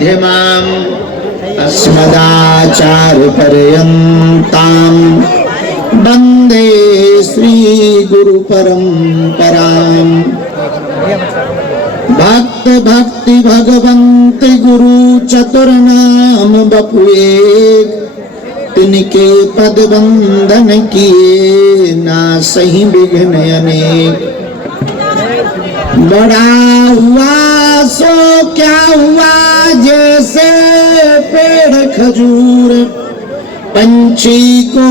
मध्यमाम् अस्मदाचार्यपर्यन्तां वन्दे श्रीगुरुपरम्पराम्। भक्त भक्ति भगवंत गुरु चतुर्नाम बपु एक, तिनके पद बंदन किए ना सही विघ्न अनेक। बड़ा हुआ सो क्या हुआ, जैसे पेड़ खजूर पंछी को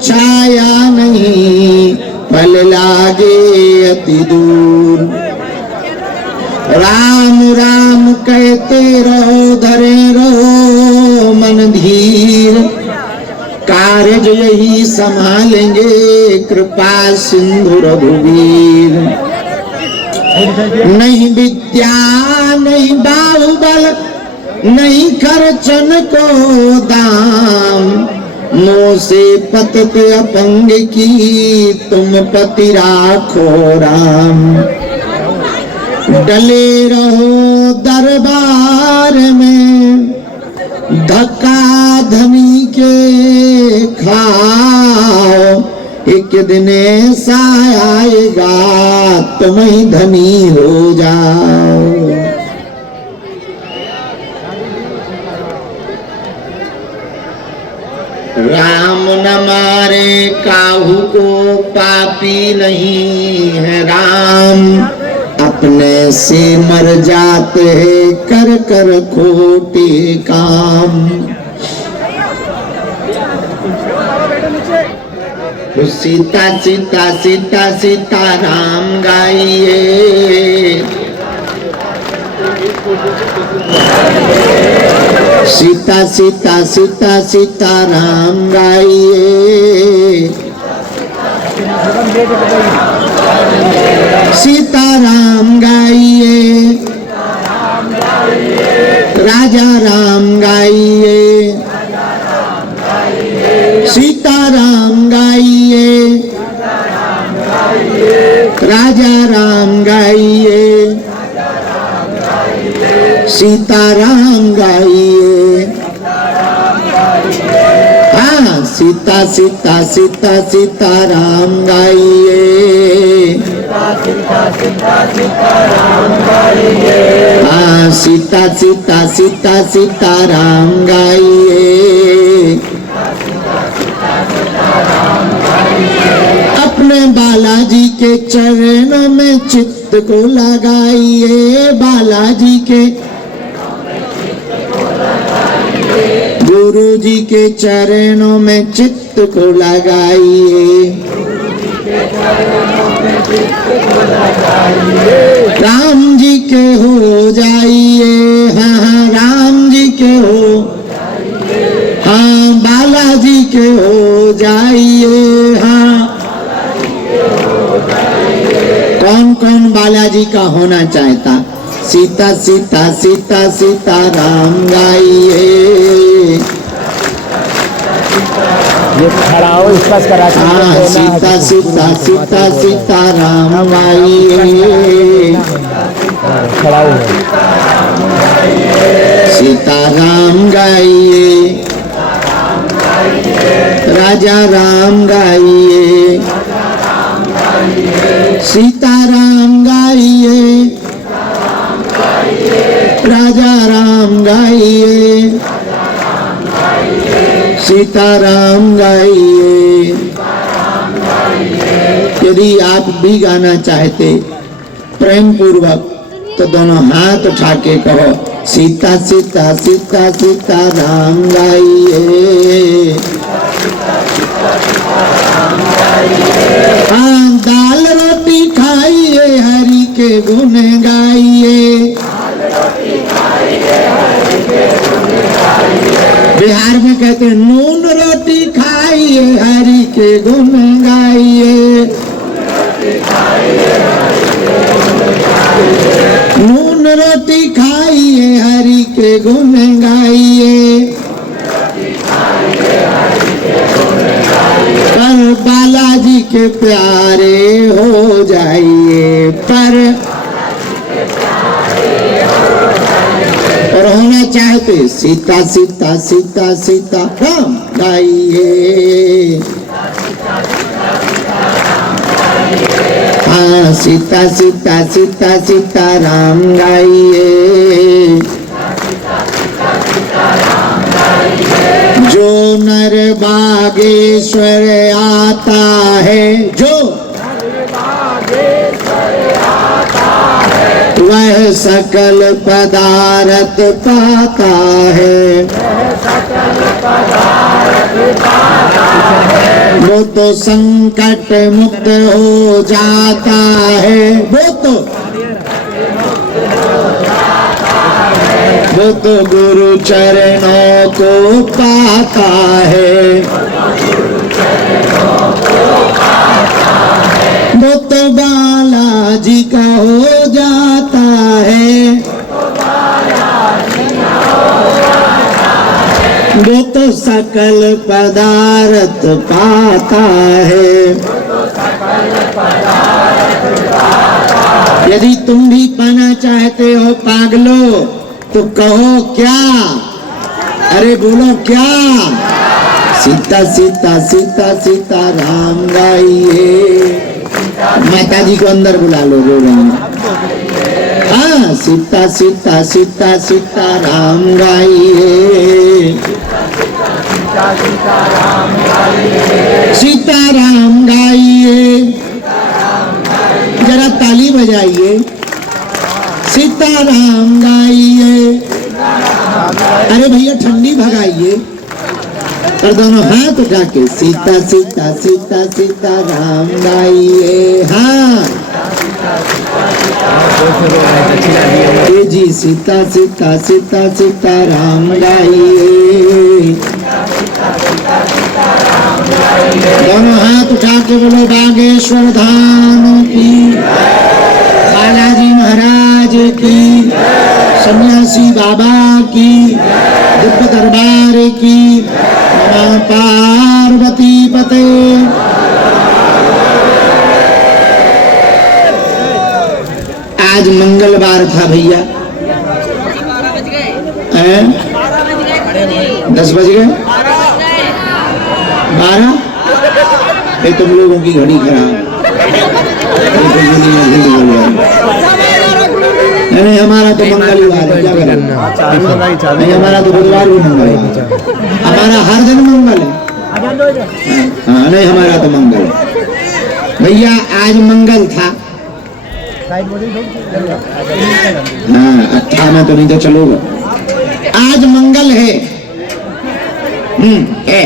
छाया नहीं, फल लागे अति दूर। राम राम कहते रहो, धरे रहो मन धीर, कार्य यही संभालेंगे कृपा सिंधु रघुवीर। नहीं विद्या नहीं बाहुबल, नहीं खर्चन को दाम, मुँह से पतत अपंग की तुम पति राखो राम। डले रहो दरबार में, धक्का धनी के खाओ, एक दिन ऐसा आएगा तुम ही धनी हो जाओ। राम न मारे काहू को, पापी नहीं है राम, अपने से मर जाते हैं कर कर खोटे काम। सीता सीता सीता सीता राम गाइए, सीता सीता सीता सीता राम गाइए। सीता राम गाइए, राजा राम गाइए, सीता राम गाइए, राजा राम गाइए, सीता राम गाइए। हाँ, सीता सीता सीता सीता राम गाइए, हाँ सीता सीता सीता सीता राम गाइए। अपने बालाजी के चरणों में चित्त को लगाइए, बालाजी के गुरु जी के चरणों में चित्त को लगाइए। राम जी के हो जाइए, हाँ हाँ राम जी के हो, हाँ बालाजी के हो जाइए। हाँ, कौन कौन बालाजी का होना चाहता? सीता सीता सीता सीता राम गाइए। खड़ा हो स्पर्श करा। हाँ, सीता सीता सीता सीता राम गाइए। खड़ा हो सीता राम गाइए, राजा राम गाइए, सीता राम गाइए, राजा राम गाइए, सीता राम गाइए। यदि आप भी गाना चाहते प्रेम पूर्वक तो दोनों हाथ उठा के कहो, सीता सीता सीता सीता राम गाइए। हाँ, दाल रोटी खाइए, हरि के गुण गाइए। बिहार में कहते हैं नून रोटी खाइए, हरि के गुण गाइए। नून रोटी खाइए, हरि के गुण गाइए। पर बालाजी के प्यारे हो जाइए, पर होना चाहते सीता सीता सीता सीता राम गाइए। हाँ सीता सीता सीता सीता राम गाइए। जो नर बागेश्वर आता है, जो वह सकल पदार्थ पाता है। वो तो संकट मुक्त हो जाता है, वो तो गुरु चरणों को पाता है। वो तो बालाजी का हो जाता है। वो तो सकल पदार्थ पाता है। यदि तुम भी पाना चाहते हो पागलो तो कहो क्या? अरे बोलो क्या? सीता सीता सीता सीता राम गाइए। माता जी को अंदर बुला लो, रो रही हैं। हाँ सीता सीता सीता सीता राम गाइए। सीता राम गाइए। जरा ताली बजाइए। सीता राम गाइए। अरे भैया ठंडी भगाइए। और दोनों हाथ उठा के सीता सीता सीता सीता राम गाइए। हाँ जी सीता सीता सीता सीता राम गाइए। दोनों हाथ उठा के बोलो बागेश्वर धाम की, बालाजी महाराज की, सन्यासी बाबा की, दिव्य दरबार की, नमः पार्वती पते। आज मंगलवार था भैया। 10 बज गए 12। ये तुम लोगों की घड़ी खराब। नहीं हमारा तो मंगलवार है, क्या करें? नहीं हमारा तो बुधवार भी मंगल है। हमारा हर दिन मंगल है। हाँ नहीं हमारा तो मंगल है भैया। आज मंगल था। हाँ अच्छा में तो नहीं तो चलोगा। आज मंगल है। है।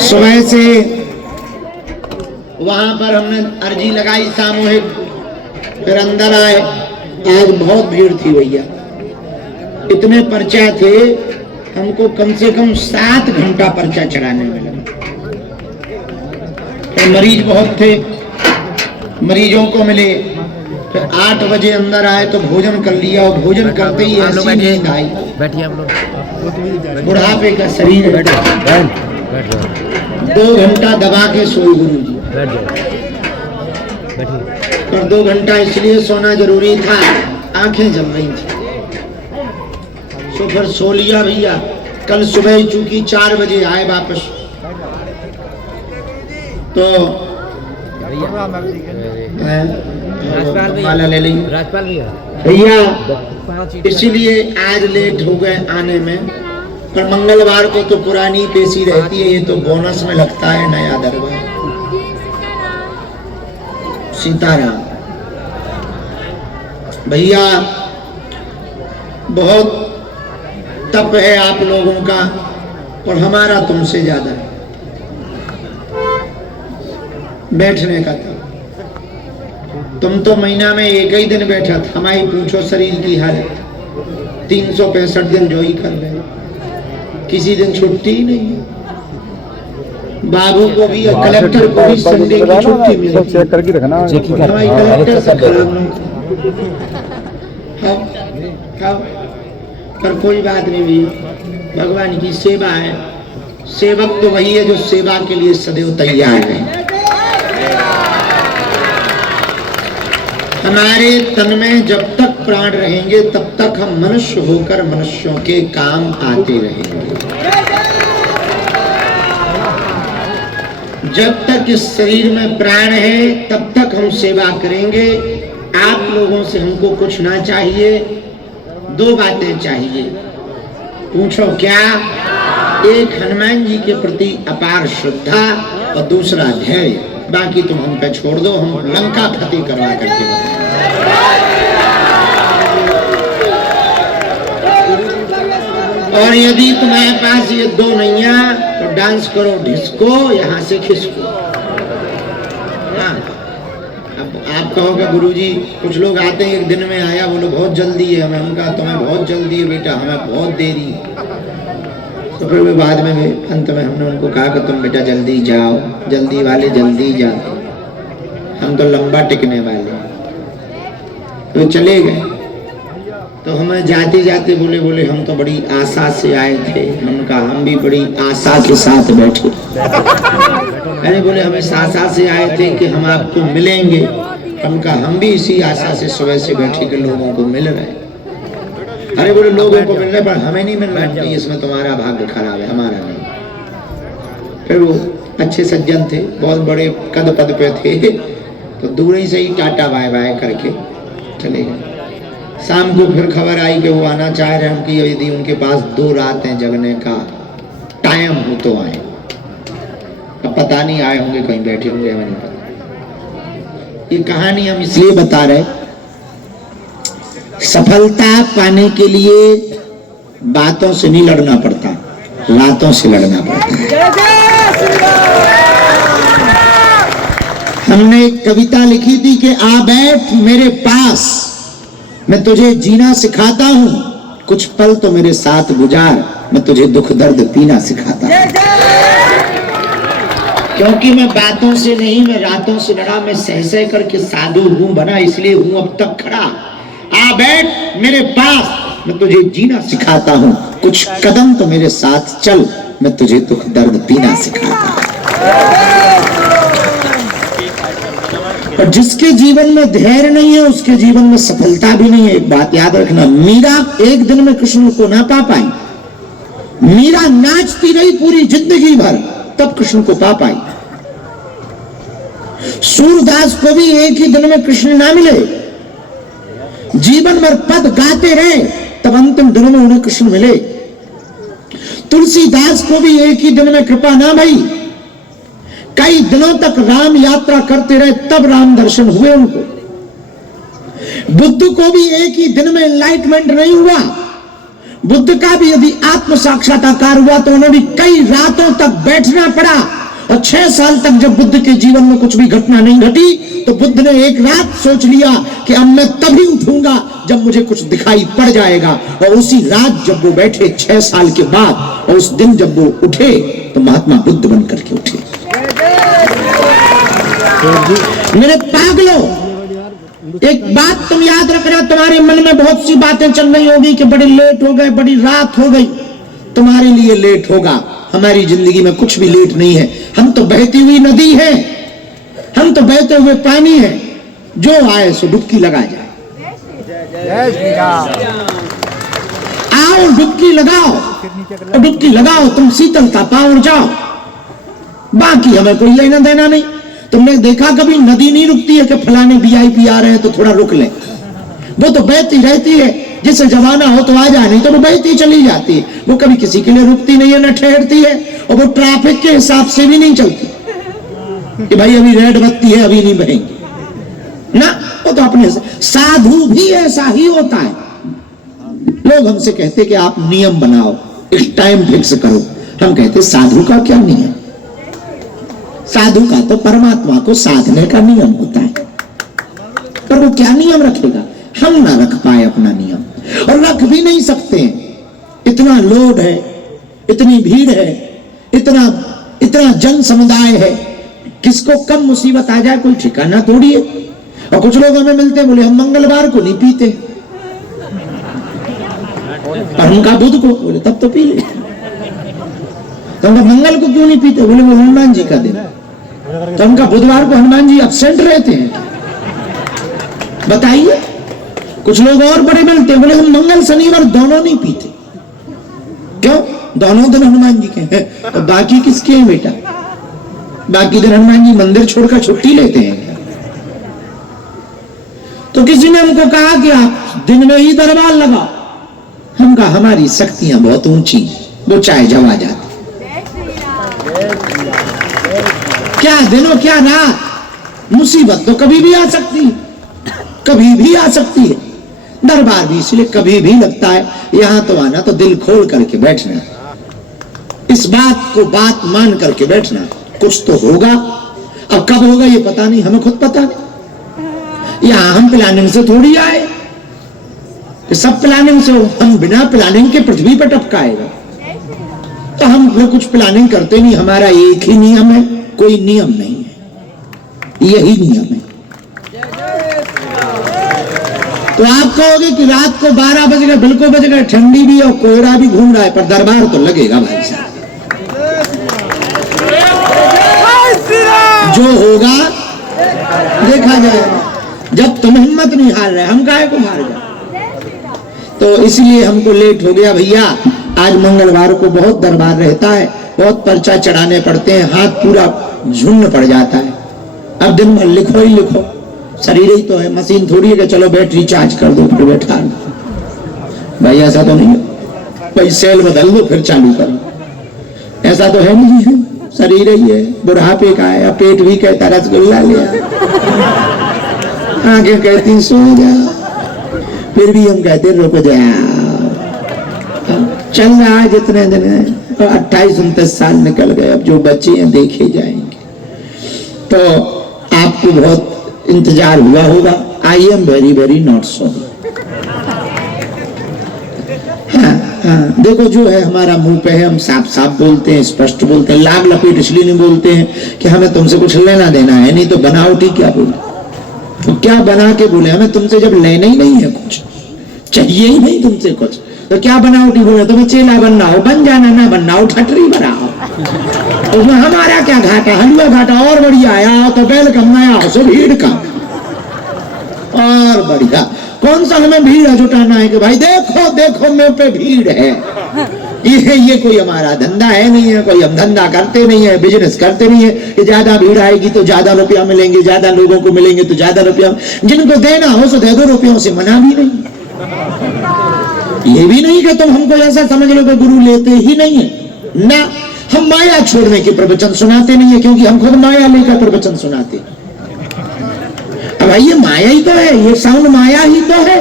सुबह से वहां पर हमने अर्जी लगाई सामूहिक, फिर अंदर आए। आज बहुत भीड़ थी भैया। इतने पर्चा थे, हमको कम से कम 7 घंटा पर्चा चढ़ाने में लगा। तो मरीज बहुत थे, मरीजों को मिले। फिर 8 बजे अंदर आए तो भोजन कर लिया, और भोजन करते ही ऐसी नींद आई। बैठिए आप लोग। बुढ़ापे का शरीर है। 2 घंटा दबा के सोई गुरु जी। पर 2 घंटा इसलिए सोना जरूरी था, आंखें जम रही थी। तो फिर सो लिया भैया। कल सुबह चूंकि 4 बजे आए वापस, तो माला ले ली भैया। इसीलिए आज लेट हो गए आने में। पर मंगलवार को तो पुरानी पेशी रहती है, ये तो बोनस में लगता है नया दरबार। सीताराम भैया। बहुत तप है आप लोगों का, और हमारा तुमसे ज्यादा है बैठने का तप। तुम तो महीना में 1 ही दिन बैठा था। हमारी पूछो शरीर की हालत। 365 दिन जो ही कर रहे, किसी दिन छुट्टी ही नहीं है। बाबू को भी और कलेक्टर को भी संडे की छुट्टी मिली। चेक करके रखना। हमारी कलेक्टर से खराब नहीं। पर कोई बात नहीं भैया, भगवान की सेवा है। सेवक तो वही है जो सेवा के लिए सदैव तैयार है। हमारे तन में जब तक प्राण रहेंगे तब तक हम मनुष्य होकर मनुष्यों के काम आते रहेंगे। जब तक इस शरीर में प्राण है तब तक हम सेवा करेंगे। आप लोगों से हमको कुछ ना चाहिए, दो बातें चाहिए। पूछो क्या? एक हनुमान जी के प्रति अपार श्रद्धा और दूसरा धैर्य। बाकी तुम हम पे छोड़ दो, हम लंका फतेह करवा करके और यदि तुम्हारे पास ये दो नैया तो डांस करो डिस्को, यहाँ से खिसको। हाँ, अब आप कहोगे गुरुजी कुछ लोग आते हैं एक दिन में आया, बोलो बहुत जल्दी है हमें। हम कहा तुम्हें बहुत जल्दी है बेटा, हमें बहुत देरी। तो फिर वे बाद में अंत में हमने उनको कहा कि तुम बेटा जल्दी जाओ, जल्दी वाले जल्दी जाओ, हम तो लंबा टिकने वाले। तो चले गए। तो हमें जाते जाते बोले हम तो बड़ी आशा से आए थे। हम कहा हम भी बड़ी आशा के साथ बैठे। अरे बोले हम इस आशा से आए थे कि हम आपको मिलेंगे। हम कहा हम भी इसी आशा से सुबह से बैठे कि लोगों को मिल रहे। अरे बोले लोगों को मिलने पर हमें नहीं मिल रहा, इसमें तुम्हारा भाग्य खराब है, हमारा नहीं। फिर वो अच्छे सज्जन थे, बहुत बड़े कद पद पे थे, तो दूर ही से ही टाटा बाय बाय करके चले गए। शाम को फिर खबर आई कि वो आना चाह रहे हैं, कि यदि उनके पास 2 रातें जगने का टाइम हो तो आए। अब पता नहीं आए होंगे, कहीं बैठे होंगे, हमें नहीं पता। ये कहानी हम इसलिए बता रहे, सफलता पाने के लिए बातों से नहीं लड़ना पड़ता, रातों से लड़ना पड़ता है। हमने एक कविता लिखी थी कि आ बैठ मेरे पास, मैं तुझे जीना सिखाता हूं, कुछ पल तो मेरे साथ गुजार, मैं तुझे दुख दर्द पीना सिखाता हूं। क्योंकि मैं बातों से नहीं, मैं रातों से लड़ा, मैं सह सह करके साधु हूं बना, इसलिए हूं अब तक खड़ा। आ बैठ मेरे पास, मैं तुझे जीना सिखाता हूं, कुछ कदम तो मेरे साथ चल, मैं तुझे दुख दर्द पीना सिखाता हूं। और जिसके जीवन में धैर्य नहीं है उसके जीवन में सफलता भी नहीं है। एक बात याद रखना, मीरा एक दिन में कृष्ण को ना पा पाई। मीरा नाचती रही पूरी जिंदगी भर, तब कृष्ण को पा पाई। सूरदास को भी एक ही दिन में कृष्ण ना मिले, जीवन भर पद गाते रहे, तब अंतिम दिनों में उन्हें कृष्ण मिले। तुलसीदास को भी एक ही दिन में कृपा ना भई, कई दिनों तक राम यात्रा करते रहे, तब राम दर्शन हुए उनको। बुद्ध को भी एक ही दिन में एनलाइटमेंट नहीं हुआ, बुद्ध का भी यदि आत्म साक्षात्कार हुआ तो उन्हें भी कई रातों तक बैठना पड़ा। और 6 साल तक जब बुद्ध के जीवन में कुछ भी घटना नहीं घटी, तो बुद्ध ने एक रात सोच लिया कि अब मैं तभी उठूंगा जब मुझे कुछ दिखाई पड़ जाएगा। और उसी रात जब वो बैठे 6 साल के बाद, और उस दिन जब वो उठे तो महात्मा बुद्ध बनकर के उठे। मेरे पागलों, एक बात तुम याद रखना, तुम्हारे मन में बहुत सी बातें चल रही होगी कि बड़ी लेट हो गए, बड़ी रात हो गई। तुम्हारे लिए लेट होगा, हमारी जिंदगी में कुछ भी लेट नहीं है। हम तो बहती हुई नदी है, हम तो बहते हुए पानी है, जो आए सो डुबकी लगा जाए। आओ डुबकी लगाओ, डुबकी लगाओ, तुम शीतलता पाओ और जाओ, बाकी हमें कोई लेना देना नहीं। तुमने देखा कभी नदी नहीं रुकती है कि फलाने वीआईपी आ रहे हैं तो थोड़ा रुक ले, वो तो बहती रहती है, जिसे जमाना हो तो आ जाए, नहीं तो वो बहती चली जाती है। वो कभी किसी के लिए रुकती नहीं है, न ठहरती है, और वो ट्रैफिक के हिसाब से भी नहीं चलती कि भाई अभी रेड बत्ती है अभी नहीं बहेंगे ना। वो तो अपने साधु भी ऐसा ही होता है। लोग हमसे कहते कि आप नियम बनाओ, एक टाइम फिक्स करो। हम कहते साधु का क्या नियम? साधु का तो परमात्मा को साधने का नियम होता है, पर वो क्या नियम रखेगा? हम ना रख पाए अपना नियम, और रख भी नहीं सकते। इतना लोड है, इतनी भीड़ है, इतना इतना जन समुदाय है, किसको कब मुसीबत आ जाए कोई ठिकाना थोड़ी है। और कुछ लोग हमें मिलते बोले हम मंगलवार को नहीं पीते, और उनका बुध को बोले तब तो पी ले। तो उनका मंगल को क्यों नहीं पीते? बोले वो हनुमान जी का दिन। तो उनका बुधवार को हनुमान जी एब्सेंट रहते हैं, बताइए। कुछ लोग और बड़े मिलते, बोले हम मंगल शनिवार दोनों नहीं पीते। क्यों? दोनों दिन हनुमान जी के हैं, तो बाकी किसके हैं बेटा? बाकी दिन हनुमान जी मंदिर छोड़कर छुट्टी लेते हैं। तो किसी ने हमको कहा कि आप दिन में ही दरबार लगाओ। हम कहा हमारी शक्तियां बहुत ऊंची, वो चाहे जब आ जाती, क्या दिन हो क्या रात, मुसीबत तो कभी भी आ सकती है, कभी भी आ सकती है। दरबार भी इसलिए कभी भी लगता है। यहां तो आना तो दिल खोल करके बैठना, इस बात को बात मान करके बैठना। कुछ तो होगा, अब कब होगा ये पता नहीं, हमें खुद पता नहीं। यहां हम प्लानिंग से थोड़ी आए, सब प्लानिंग से हो, हम बिना प्लानिंग के पृथ्वी पर टपकाएगा। तो हम लोग कुछ प्लानिंग करते नहीं, हमारा एक ही नियम है, कोई नियम नहीं है, यही नियम है। तो आप कहोगे कि रात को 12 बज गए, बिल्कुल बज गए, ठंडी भी और कोहरा भी घूम रहा है, पर दरबार तो लगेगा भाई साहब। जो होगा देखा जाएगा। जब तुम हिम्मत नहीं हार रहे, हम काहे को हार गए? तो इसलिए हमको लेट हो गया भैया। आज मंगलवार को बहुत दरबार रहता है, बहुत पर्चा चढ़ाने पड़ते हैं, हाथ पूरा झुन्न पड़ जाता है। अब दिन भर लिखो ही लिखो, शरीर ही तो है, मशीन थोड़ी है कि चलो बैटरी चार्ज कर दो फिर बैठा लो। भाई ऐसा तो नहीं है, भाई सेल बदल दो फिर चालू करो, ऐसा तो है नहीं है। शरीर ही है, बुढ़ापे का है, पेट भी कहता रसगुल्ला लिया, आंखें कहती सो जा, फिर भी हम कहते रुक जाओ। चल रहा है जितने दिन है, 28-29 साल निकल गए, अब जो बच्चे हैं देखे जाएंगे। तो आपको बहुत इंतजार हुआ होगा। I am very very not sorry. हाँ, देखो जो है हमारा मुंह पे है, हम साफ साफ बोलते हैं, स्पष्ट बोलते हैं। लाग लपेट इसलिए नहीं बोलते हैं कि हमें तुमसे कुछ लेना देना है, नहीं तो बनावटी क्या बोले, तो क्या बना के बोले? हमें तुमसे जब लेना ही नहीं है, कुछ चाहिए ही नहीं तुमसे कुछ, तो क्या बनावटी बोले? तुम्हें चेला बनना हो बन जाना, ना बनना हो ठटरी बनाओ। उसमें हमारा क्या घाटा, हलवा घाटा और बढ़िया आया तो वेलकम, नया हो सो भीड़ का और बढ़िया। कौन सा हमें भीड़ जुटाना है कि भाई देखो देखो मेरे पे भीड़ है? ये कोई हमारा धंधा है नहीं है, कोई हम धंधा करते नहीं है, बिजनेस करते नहीं है कि ज्यादा भीड़ आएगी तो ज्यादा रुपया मिलेंगे, ज्यादा लोगों को मिलेंगे तो ज्यादा रुपया। जिनको देना हो सो दे दो, रुपयों से मना भी नहीं। ये भी नहीं कि तुम हमको ऐसा समझ लो कि गुरु लेते ही नहीं है ना। हम माया छोड़ने के प्रवचन सुनाते नहीं है, क्योंकि हम खुद माया लेकर प्रवचन सुनाते। अब भाई ये माया ही तो है, ये साउंड माया ही तो है,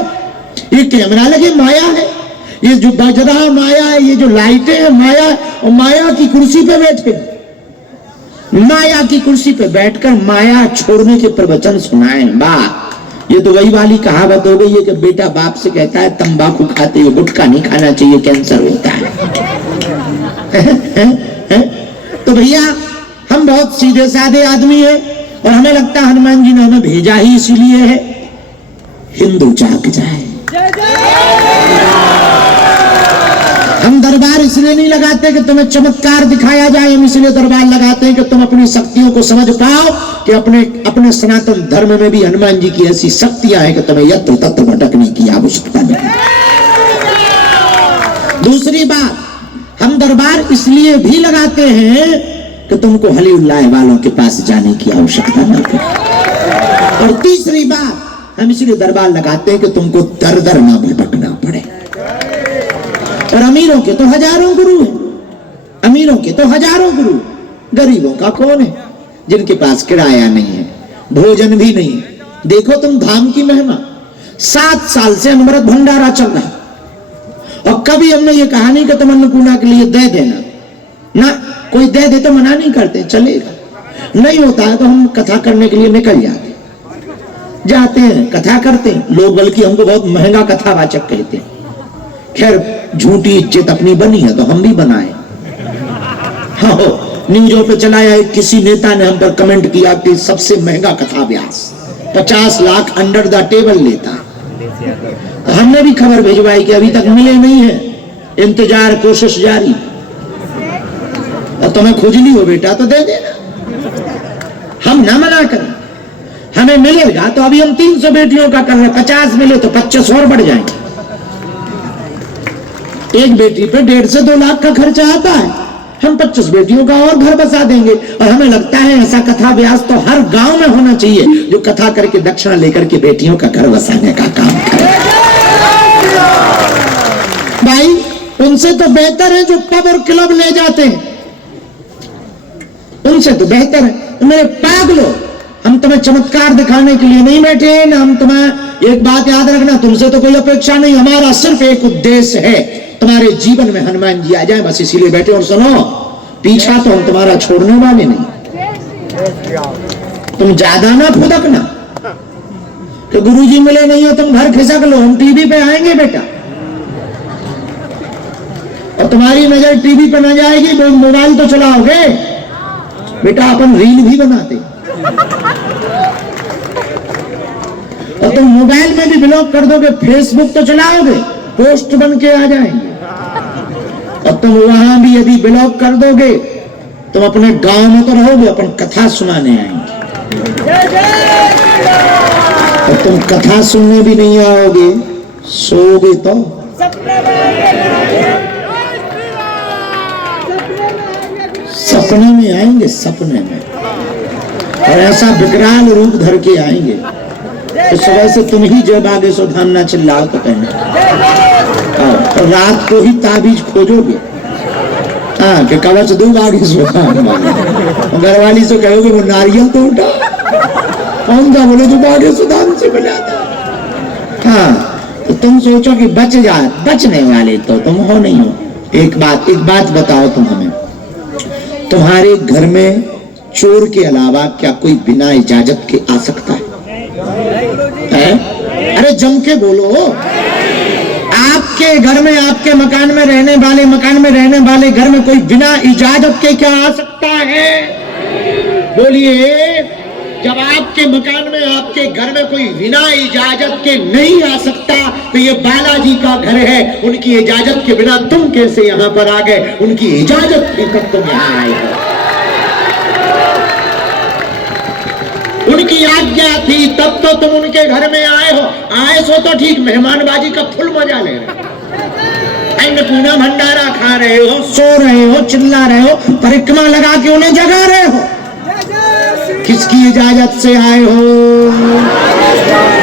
ये कैमरा लगे माया है, ये जो बज रहा माया है, ये जो लाइटें हैं माया, और माया की कुर्सी पे बैठे, माया की कुर्सी पे बैठकर माया छोड़ने के प्रवचन सुनाए। वाह, ये तो वही वाली कहावत हो गई है कि बेटा बाप से कहता है तंबाकू खाते हो, गुटखा नहीं खाना चाहिए, कैंसर होता है। तो भैया हम बहुत सीधे साधे आदमी हैं, और हमें लगता है हनुमान जी ने हमें भेजा ही इसीलिए है हिंदू जाग जाए। हम दरबार इसलिए नहीं लगाते कि तुम्हें चमत्कार दिखाया जाए, हम इसलिए दरबार लगाते हैं कि तुम अपनी शक्तियों को समझ पाओ कि अपने सनातन धर्म में भी हनुमान जी की ऐसी शक्तियां हैं कि तुम्हें यत्र तत्र भटकने की आवश्यकता नहीं। दूसरी बात, हम दरबार इसलिए भी लगाते हैं कि तुमको हलीउल्लाह वालों के पास जाने की आवश्यकता न पड़े। और तीसरी बात, हम इसलिए दरबार लगाते हैं कि तुमको दर दर ना भटकना पड़े। और अमीरों के तो हजारों गुरु हैं, अमीरों के तो हजारों गुरु, गरीबों का कौन है जिनके पास किराया नहीं है, भोजन भी नहीं है। देखो तुम धाम की महिमा, 7 साल से अमृत भंडारा चल रहा है, और कभी हमने ये कहा नहीं कि तुम अन्नपूर्णा के लिए दे देना ना। कोई दे दे तो मना नहीं करते, चलेगा, नहीं होता है तो हम कथा करने के लिए निकल जाते हैं, कथा करते हैं। लोग बल्कि हमको बहुत महंगा कथावाचक कहते हैं। खैर झूठी इज्जत अपनी बनी है तो हम भी बनाए। हाँ, न्यूज़ों पे चलाया है, किसी नेता ने हम पर कमेंट किया कि सबसे महंगा कथा व्यास 50 लाख अंडर द टेबल लेता। तो हमने भी खबर भिजवाई कि अभी तक मिले नहीं है, इंतजार कोशिश जारी। और तुम्हें खुजली हो बेटा तो दे देना, हम ना मना करें। हमें मिलेगा तो अभी हम 300 बेटियों का कर रहे हैं, 50 मिले तो 25 और बढ़ जाएंगे। एक बेटी पे 1.5 से 2 लाख का खर्चा आता है, हम 25 बेटियों का और घर बसा देंगे। और हमें लगता है ऐसा कथा व्यास तो हर गांव में होना चाहिए, जो कथा करके दक्षिणा लेकर के बेटियों का घर बसाने का काम करे। भाई उनसे तो बेहतर है जो पब और क्लब ले जाते हैं, उनसे तो बेहतर है। मेरे पागलो, हम तुम्हें चमत्कार दिखाने के लिए नहीं बैठे हैं ना, हम तुम्हें एक बात याद रखना, तुमसे तो कोई अपेक्षा नहीं, हमारा सिर्फ एक उद्देश्य है, तुम्हारे जीवन में हनुमान जी आ जाए, बस इसीलिए बैठे। और सुनो, पीछा तो हम तुम्हारा छोड़ने वाले नहीं, तुम ज्यादा ना फुदकना कि गुरुजी मिले नहीं हो तुम घर खिसक लो, हम टीवी पे आएंगे बेटा। और तुम्हारी नजर टीवी पे ना जाएगी, मोबाइल तो चलाओगे बेटा, अपन रील भी बनाते, और तुम मोबाइल में भी ब्लॉक कर दोगे, फेसबुक तो चलाओगे, पोस्ट बन के आ जाएंगे। और तुम वहां भी यदि ब्लॉक कर दोगे, तुम अपने गांव में तो रहोगे, अपन कथा सुनाने आएंगे, और तुम कथा सुनने भी नहीं आओगे, सोओगे तो। सपने में आएंगे, सपने में, और ऐसा विकराल रूप धर के आएंगे तो सुबह से तुम ही जब आगे सो धाम ना चिल्लाओ तो कहना, और रात को ही ताबीज खोजोगे, हाँ कि कवच दूं आगे सो धाम, घर वाली से कहोगे वो नारियल तो उठा, कौन सा बोले तुम आगे सो धाम से मिला था। हाँ तो तुम सोचो कि बचने वाले तो तुम हो नहीं हो। एक बात बताओ तुम हमें, तुम्हारे घर में चोर के अलावा क्या कोई बिना इजाजत के आ सकता है? अरे जम के बोलो, आपके घर में, आपके मकान में रहने वाले घर में कोई बिना इजाजत के क्या आ सकता है? बोलिए। जब आपके मकान में, आपके घर में कोई बिना इजाजत के नहीं आ सकता, तो ये बालाजी का घर है, उनकी इजाजत के बिना तुम कैसे यहां पर आ गए? उनकी इजाजत थी तब तुम यहां आए हो, उनकी आज्ञा थी तब तो तुम उनके घर में आए हो। आए सो तो ठीक, मेहमानबाजी का फुल मजा ले रहे हो, अन्नपूर्णा भंडारा खा रहे हो, सो रहे हो, चिल्ला रहे हो, परिक्रमा लगा के उन्हें जगा रहे हो। किसकी इजाजत से आए हो?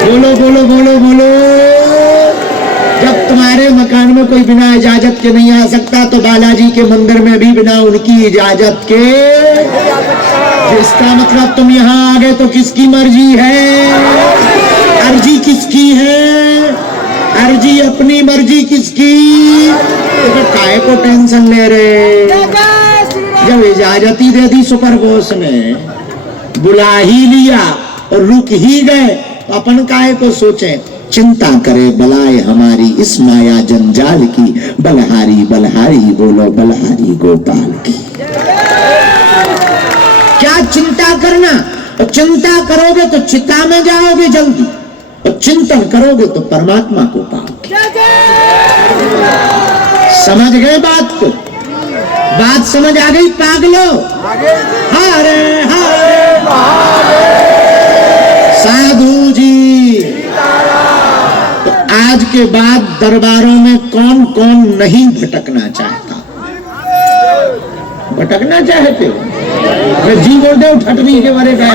बोलो बोलो बोलो बोलो। जब तुम्हारे मकान में कोई बिना इजाजत के नहीं आ सकता, तो बालाजी के मंदिर में भी बिना उनकी इजाजत के, इसका मतलब तुम यहाँ आ गए तो किसकी मर्जी है? अर्जी किसकी है? अर्जी अपनी मर्जी किसकी? तो काहे को टेंशन ले रहे? जब इजाजत ही दे दी सुपर बॉस ने, बुला ही लिया और रुक ही गए, तो अपन काहे को सोचे? चिंता करे बलाए हमारी इस माया जंजाल की, बलहारी बलहारी बोलो बलहारी गोपाल की। क्या चिंता करना? और चिंता करोगे तो चिता में जाओगे जल्दी, और चिंतन करोगे तो परमात्मा को पाओगे। समझ गए बात को? बात समझ आ गई पागलो? हरे हरे साधु जी। तो आज के बाद दरबारों में कौन कौन नहीं भटकना चाहता? भटकना चाहते हो? जी बोलते हो ठटनी के बारे का।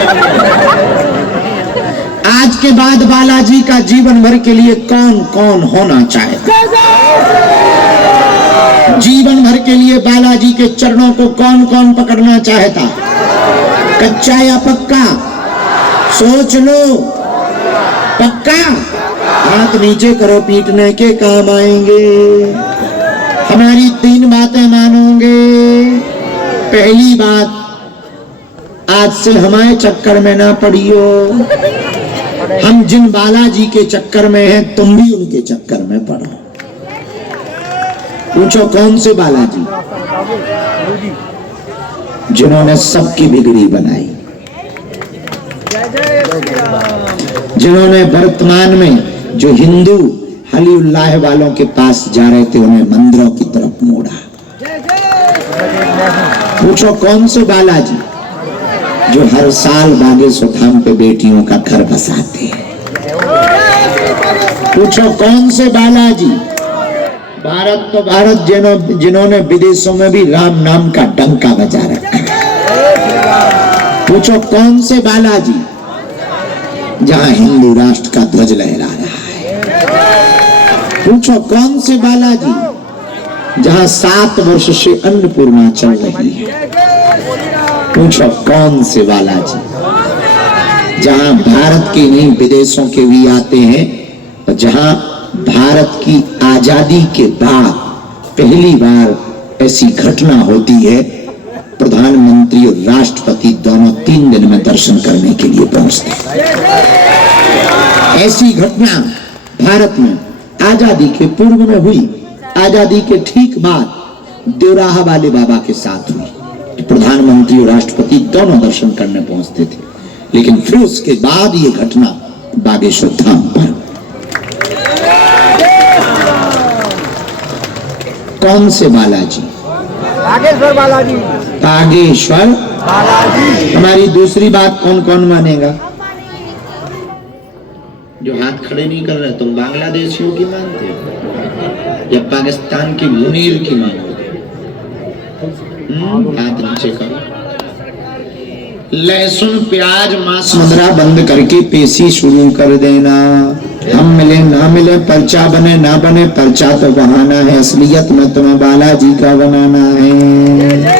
आज के बाद बालाजी का जीवन भर के लिए कौन कौन होना चाहता? जीवन भर के लिए बालाजी के चरणों को कौन कौन पकड़ना चाहता? कच्चा या पक्का? सोच लो। पक्का? हाथ नीचे करो, पीटने के काम आएंगे। हमारी 3 बातें मानोगे। पहली बात, आज से हमारे चक्कर में ना पड़ियो। हम जिन बालाजी के चक्कर में हैं, तुम भी उनके चक्कर में पड़ो। पूछो कौन से बालाजी? जिन्होंने सबकी बिगड़ी बनाई, जिन्होंने वर्तमान में जो हिंदू हलीउल्लाह वालों के पास जा रहे थे, उन्हें मंदिरों की तरफ मोड़ा। पूछो कौन से बालाजी? जो हर साल बागेश्वर धाम पे बेटियों का घर बसाते हैं। पूछो कौन से बालाजी? भारत तो भारत, जिन्होंने विदेशों में भी राम नाम का डंका बजा रखा है। पूछो कौन से बालाजी? जहां हिंदू राष्ट्र का ध्वज लहरा रहा है। पूछो कौन से बालाजी? जहां 7 वर्ष से अन्नपूर्णा चल रही है। पूछो कौन से बालाजी? जहां भारत के नहीं विदेशों के भी आते हैं, और जहां भारत की आजादी के बाद पहली बार ऐसी घटना होती है, प्रधानमंत्री और राष्ट्रपति दोनों 3 दिन में दर्शन करने के लिए पहुंचते हैं। ऐसी घटना भारत में आजादी के पूर्व में हुई, आजादी के ठीक बाद देवराहा वाले बाबा के साथ हुई। प्रधानमंत्री और राष्ट्रपति दोनों दर्शन करने पहुंचते थे, लेकिन फिर उसके बाद ये घटना बागेश्वर धाम पर। कौन से बालाजी? बागेश्वर बालाजी। बागेश्वर बालाजी। हमारी दूसरी बात कौन कौन मानेगा? जो हाथ खड़े नहीं कर रहे, तुम बांग्लादेशियों की मानते हो या पाकिस्तान की मुनीर की मानते हो? हाथ नीचे करो। लहसुन प्याज मांस मदरा बंद करके पेशी शुरू कर देना। हम मिले ना मिले, पर्चा बने ना बने, पर्चा तो बहाना है, असलियत में तुम्हें बालाजी का बनाना है।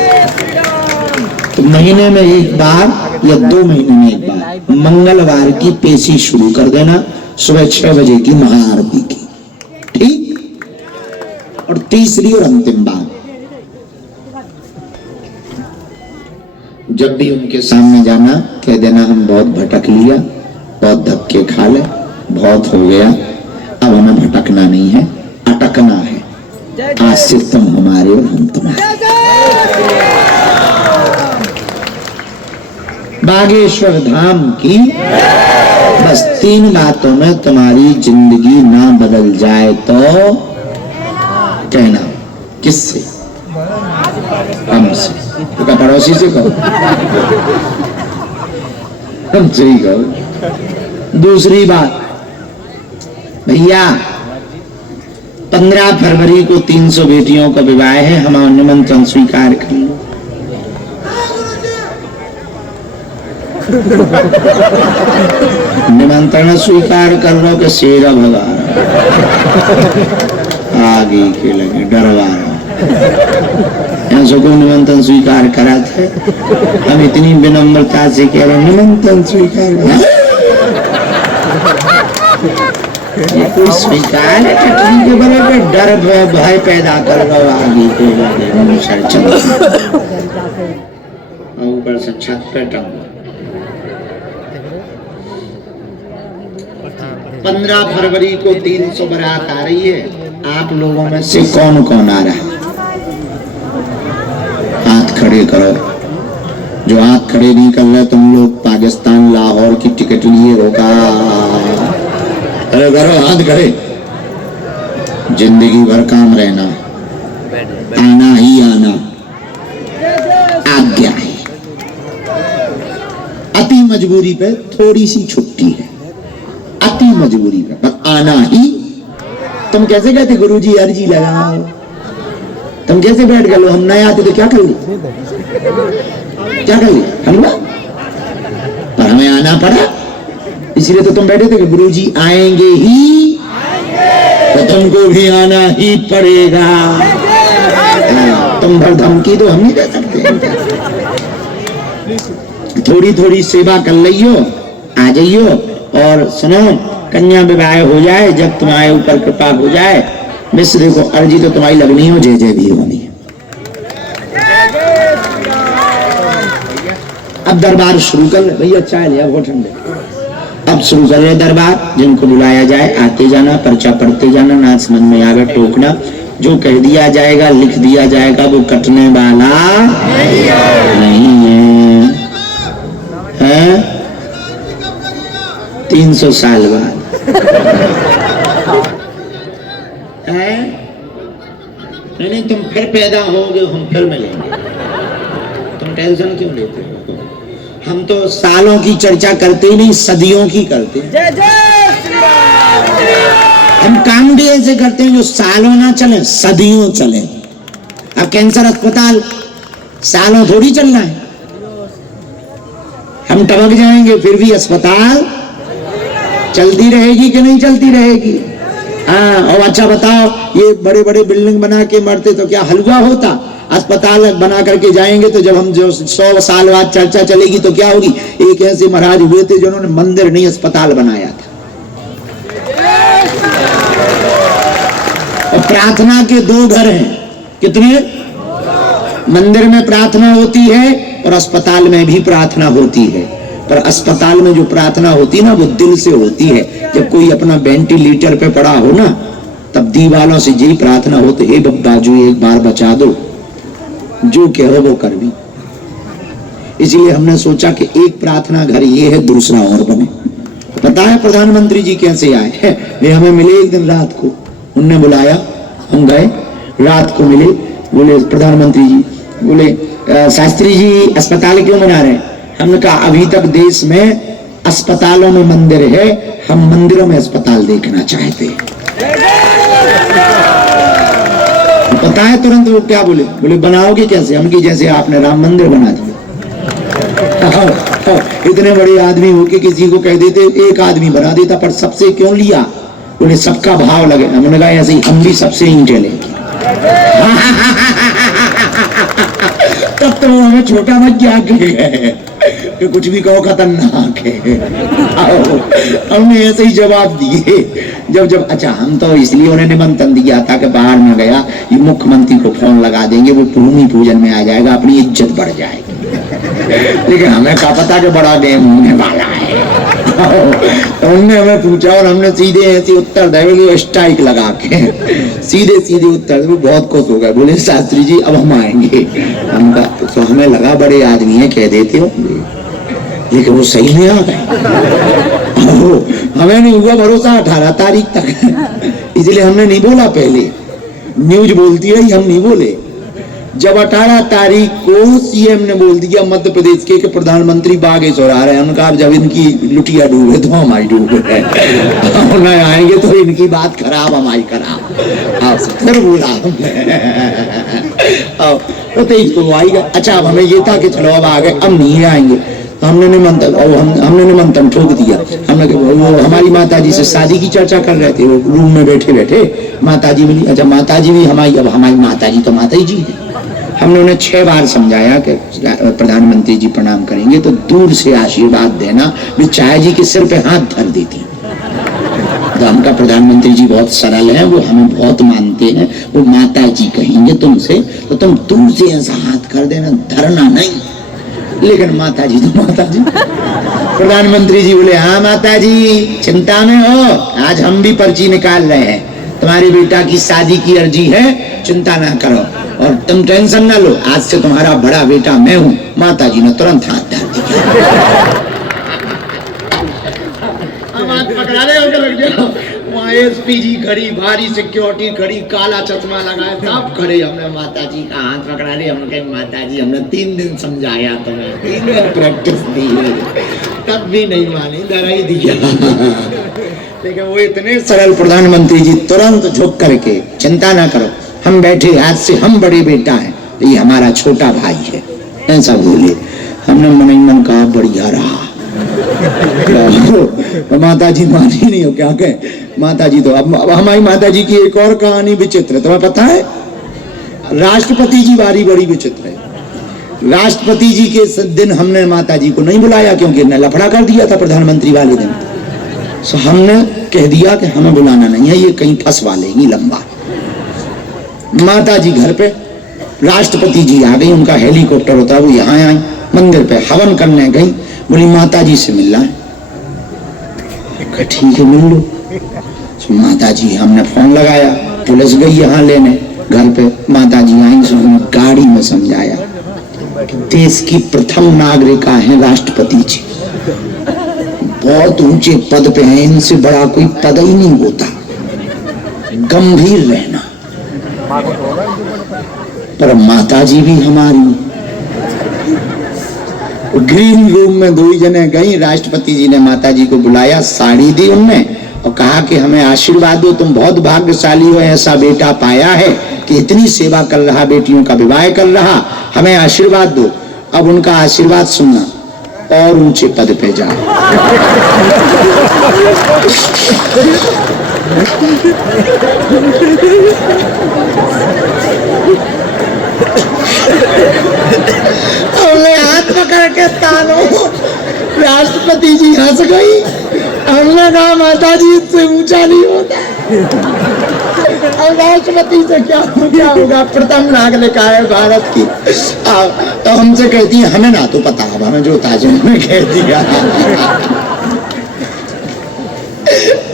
तो महीने में एक बार या 2 महीने में एक बार मंगलवार की पेशी शुरू कर देना, सुबह 6 बजे की महाआरती की, ठीक? और तीसरी और अंतिम बात, जब भी उनके सामने जाना कह देना हम बहुत भटक लिया, बहुत धक्के खा ले, बहुत हो गया, अब हमें भटकना नहीं है, अटकना है। आज से तुम हमारे और हम तुम्हारे। बागेश्वर धाम की बस 3 बातों में तुम्हारी जिंदगी ना बदल जाए तो कहना। किससे? हमसे। तो क्या पड़ोसी से कहो? हमसे ही कहो। दूसरी बात, भैया 15 फरवरी को 300 बेटियों का विवाह है, हमारा निमंत्रण स्वीकार कर लो। निमंत्रण स्वीकार कर लो कि शेरा भगा आगे के लगे डरवा ऐसा को निमंत्रण स्वीकार करा थे। हम इतनी विनम्रता से कह रहे निमंत्रण स्वीकार ये कोई स्वीकार है? कटनी के बराबर डर भय पैदा कर लो आगे के लगे ऊपर से छत पे टंग। 15 फरवरी को 300 बारात आ रही है। आप लोगों में से कौन कौन आ रहा है? हाथ खड़े करो। जो हाथ खड़े नहीं कर रहे तुम लोग पाकिस्तान लाहौर की टिकट लिए होगा। अरे करो हाथ खड़े। जिंदगी भर काम रहना, आना ही आना, आज्ञा है। अति मजबूरी पे थोड़ी सी छुट्टी है, अति मजबूरी पे पर आना ही। तुम कैसे कहते गुरुजी अर्जी लगाओ? तुम कैसे बैठ गए? हम नहीं आते तो क्या कर ली? क्या कर ली? हलवा। पर हमें आना पड़ा, इसलिए तो तुम बैठे थे कि गुरुजी आएंगे ही, तो तुमको भी आना ही पड़ेगा। तुम भर धमकी तो हम नहीं दे सकते। थोड़ी थोड़ी सेवा कर लियो, आ जाइयो। और सुनो, कन्या विवाह हो जाए, जब तुम्हारे ऊपर कृपा हो जाए, मिस्र देखो अर्जी तो तुम्हारी लगनी हो, जय जय भी होनी है। अब दरबार शुरू कर ले भैया, चाय लिया बहुत ठंडे। अब शुरू कर रहे दरबार। जिनको बुलाया जाए आते जाना, पर्चा पढ़ते जाना, ना समझ में आगे टोकना। जो कह दिया जाएगा, लिख दिया जाएगा, वो कटने वाला नहीं है। 300 साल बाद नहीं, तुम फिर पैदा होगे, हम फिर मिलेंगे। तुम टेंशन क्यों लेते हो? हम तो सालों की चर्चा करते ही नहीं, सदियों की करते हैं। जय जय श्री राम। हम काम भी ऐसे करते हैं जो सालों ना चले, सदियों चले। अब कैंसर अस्पताल सालों थोड़ी चलना है, हम टपक जाएंगे फिर भी अस्पताल चलती रहेगी कि नहीं चलती रहेगी। हाँ, और अच्छा बताओ, ये बड़े बड़े बिल्डिंग बना के मरते तो क्या हलवा होता? अस्पताल बना करके जाएंगे तो जब हम जो 100 साल बाद चर्चा चलेगी तो क्या होगी? एक ऐसे महाराज हुए थे जिन्होंने मंदिर नहीं अस्पताल बनाया था। और प्रार्थना के 2 घर हैं, कितने? मंदिर में प्रार्थना होती है और अस्पताल में भी प्रार्थना होती है, पर अस्पताल में जो प्रार्थना होती है ना वो दिल से होती है। जब कोई अपना वेंटिलेटर पे पड़ा हो ना, तब दीवालों से यही प्रार्थना होती, हे बब्बा जो एक बार बचा दो, जो कहो वो कर भी। इसलिए हमने सोचा कि एक प्रार्थना घर ये है, दूसरा और बने। पता है प्रधानमंत्री जी कैसे आए? वे हमें मिले एक दिन रात को, उनने बुलाया, हम गए, रात को मिले। बोले प्रधानमंत्री जी, बोले शास्त्री जी अस्पताल क्यों बना रहे हैं? हमने कहा अभी तक देश में अस्पतालों में मंदिर है, हम मंदिरों में अस्पताल देखना चाहते हैं। पता है तुरंत वो क्या बोले? बोले बनाओगे कैसे? हम कि जैसे आपने राम मंदिर बना दिया। इतने बड़े आदमी होके किसी को कह देते, एक आदमी बना देता, पर सबसे क्यों लिया? बोले सबका भाव लगे। हमने कहा ऐसे ही हम भी सबसे ईंटें लेंगे। तब तो हमें छोटा मत क्या कि कुछ भी कहो खतरनाक है। हमने ऐसे ही जवाब दिए। जब अच्छा, हम तो इसलिए उन्हें निमंत्रण दिया था कि बाहर में गया ये मुख्यमंत्री को फोन लगा देंगे, वो भूमि पूजन में आ जाएगा, अपनी इज्जत बढ़ जाएगी। लेकिन हमें क्या पता कि बड़ा गेम होने वाला है। उनने हमें पूछा और हमने सीधे ऐसे उत्तर दिया, स्ट्राइक लगा के सीधे सीधे उत्तर। वो बहुत खुश हो गए, बोले शास्त्री जी अब हम आएंगे। हम तो हमें लगा बड़े आदमी है, कह देते हो, लेकिन वो सही में आ गए। हमें नहीं हुआ भरोसा 18 तारीख तक, इसलिए हमने नहीं बोला। पहले न्यूज बोलती है, हम नहीं बोले। जब 18 तारीख को सीएम ने बोल दिया मध्य प्रदेश के प्रधानमंत्री बागेश्वर आ रहे हैं, उनका जब इनकी लुटिया डूबे तो हमारी डूबे, नहीं आएंगे तो इनकी बात खराब हमारी खराब। फिर बोला तो इसको आएगा। अच्छा, अब हमें ये था कि चलो अब आ गए, अब नहीं आएंगे। हमने निमंत्रण ठोक दिया। हमने वो हमारी माता जी से शादी की चर्चा कर रहे थे, वो रूम में बैठे बैठे माता जी मिली। अच्छा, माता जी भी हमारी, अब हमारी माता जी तो माता जी है। हमने उन्हें 6 बार समझाया कि प्रधानमंत्री जी प्रणाम करेंगे तो दूर से आशीर्वाद देना। वे चाय जी के सिर पे हाथ धर देती। तो हमका प्रधानमंत्री जी बहुत सरल हैं, वो हमें बहुत मानते हैं, वो माता जी कहेंगे तुमसे तो तुम दूर से ऐसा हाथ कर देना, धरना नहीं। लेकिन माता जी तो माता जी। प्रधानमंत्री जी बोले हाँ माता जी चिंता में हो, आज हम भी पर्ची निकाल रहे हैं, तुम्हारे बेटा की शादी की अर्जी है, चिंता ना करो और तुम टेंशन ना लो, आज से तुम्हारा बड़ा बेटा मैं हूँ। माता जी ने तुरंत हाथ धर दिया। वहाँ एसपी जी खड़ी, भारी सिक्योरिटी खड़ी, काला चश्मा लगाए, सब खड़े। हमने माता जी का हाथ पकड़ा लिया। हमने कहा माता जी हमने 3 दिन समझाया तुम्हें, 3 दिन प्रैक्टिस दी, तब भी नहीं मानी, डर ही दिया। लेकिन वो इतने सरल प्रधानमंत्री जी तुरंत झुक करके चिंता ना करो, हम बैठे, आज से हम बड़े बेटा हैं, ये हमारा छोटा भाई है, ऐसा बोले। हमने मन ही मन कहा बढ़िया रहा। माता जी मानी नहीं हो क्या कहे? माता जी तो अब हमारी माता जी की एक और कहानी विचित्र है, तुम्हें पता है? राष्ट्रपति जी बारी बड़ी विचित्र है। राष्ट्रपति जी के दिन हमने माता जी को नहीं बुलाया क्योंकि ने लफड़ा कर दिया था प्रधानमंत्री वाले दिन। सो हमने कह दिया कि हमें बुलाना नहीं है, ये कहीं फंसवा लेंगी लंबा। माता जी घर पे, राष्ट्रपति जी आ गई, उनका हेलीकॉप्टर होता है, वो यहाँ आई, मंदिर पे हवन करने गई। बोली माता जी से मिलना है। ठीक है मिल लो। तो माता जी, हमने फोन लगाया, पुलिस गई यहाँ लेने घर पे। माता जी आई, सो हमने गाड़ी में समझाया देश की प्रथम नागरिका है राष्ट्रपति जी, बहुत ऊंचे पद पे हैं, इनसे बड़ा कोई पद ही नहीं होता, गंभीर रहना। पर माता जी भी हमारी, ग्रीन रूम में 2 जने गई, राष्ट्रपति जी ने माता जी को बुलाया, साड़ी दी उनने और कहा कि हमें आशीर्वाद दो, तुम बहुत भाग्यशाली हो, ऐसा बेटा पाया है कि इतनी सेवा कर रहा, बेटियों का विवाह कर रहा, हमें आशीर्वाद दो। अब उनका आशीर्वाद सुनना, और ऊंचे पद पे जाओ। हमने हाथ पकड़ के तानो, राष्ट्रपति जी हंस गई। हमने कहा माता जी इससे ऊंचा नहीं होता। अब राष्ट्रपति से क्या होगा, प्रथम नागरिक है भारत की। तो हमसे कहती है हमें ना तो पता, अब हमें जो ताजमहल में कह दिया।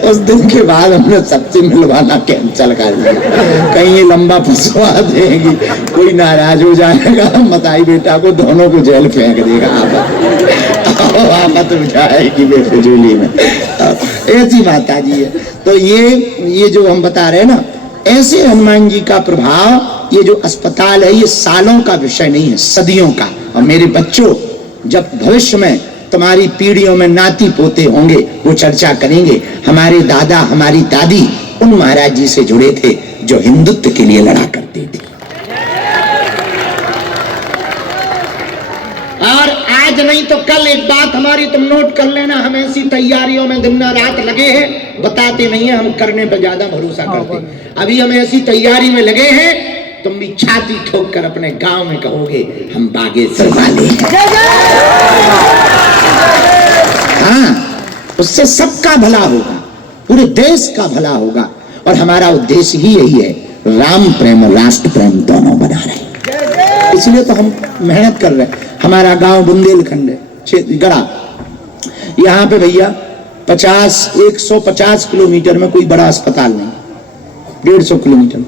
उस दिन के बाद हमने सबसे मिलवाना कैंसिल कर दिया, कहीं ये लंबा फंसवा देगी, कोई नाराज हो जाएगा, मताई बेटा को दोनों को जेल फेंक देगा। आफत जाएगी बेफिजूली में। ऐसी माता जी है। तो ये जो हम बता रहे हैं ना, ऐसे हनुमान जी का प्रभाव, ये जो अस्पताल है ये सालों का विषय नहीं है, सदियों का। और मेरे बच्चों, जब भविष्य में तुम्हारी पीढ़ियों में नाती पोते होंगे, वो चर्चा करेंगे हमारे दादा हमारी दादी उन महाराज जी से जुड़े थे जो हिंदुत्व के लिए लड़ा करते थे। और आज नहीं तो कल एक बात हमारी तुम नोट कर लेना, हम ऐसी तैयारियों में दिन रात लगे हैं, बताते नहीं है, हम करने पर ज्यादा भरोसा करते हैं। अभी हम ऐसी तैयारी में लगे हैं, तुम भी छाती ठोक कर अपने गांव में कहोगे हम बागेश्वर वाले हैं। हाँ, उससे सबका भला होगा, पूरे देश का भला होगा। और हमारा उद्देश्य ही यही है, राम प्रेम और राष्ट्र प्रेम दोनों बना रहे। इसलिए तो हम मेहनत कर रहे हैं। हमारा गांव बुंदेलखंड है, गड़ा, यहाँ पे भैया 150 किलोमीटर में कोई बड़ा अस्पताल नहीं, 150 किलोमीटर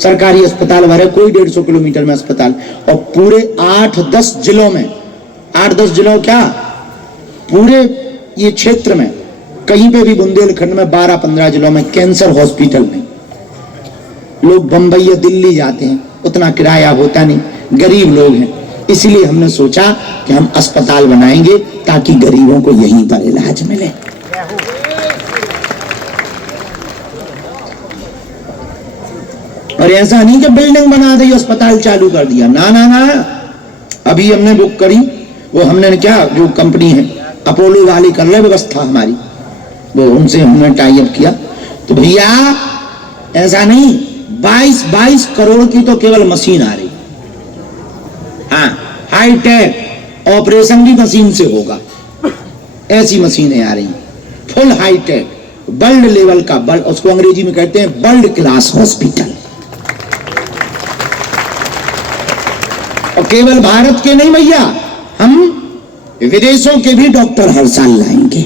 सरकारी अस्पताल भरे, कोई 150 किलोमीटर में अस्पताल। और पूरे 8-10 जिलों में, 8-10 जिलों क्या, पूरे ये क्षेत्र में कहीं पे भी बुंदेलखंड में 12-15 जिलों में कैंसर हॉस्पिटल नहीं। लोग बंबई या दिल्ली जाते हैं, उतना किराया होता नहीं, गरीब लोग हैं। इसलिए हमने सोचा कि हम अस्पताल बनाएंगे ताकि गरीबों को यहीं पर इलाज मिले। और ऐसा नहीं कि बिल्डिंग बना दी अस्पताल चालू कर दिया, ना ना ना। अभी हमने बुक करी, वो हमने क्या, जो कंपनी है अपोलो वाली कर रहे व्यवस्था हमारी, वो उनसे हमने टाई अप किया। तो भैया ऐसा नहीं, 22 करोड़ की तो केवल मशीन आ रही। हाँ, हाईटेक ऑपरेशन भी मशीन से होगा, ऐसी मशीनें आ रही, फुल हाईटेक, वर्ल्ड लेवल का, उसको अंग्रेजी में कहते हैं वर्ल्ड क्लास हॉस्पिटल। और केवल भारत के नहीं भैया, हम विदेशों के भी डॉक्टर हर साल लाएंगे।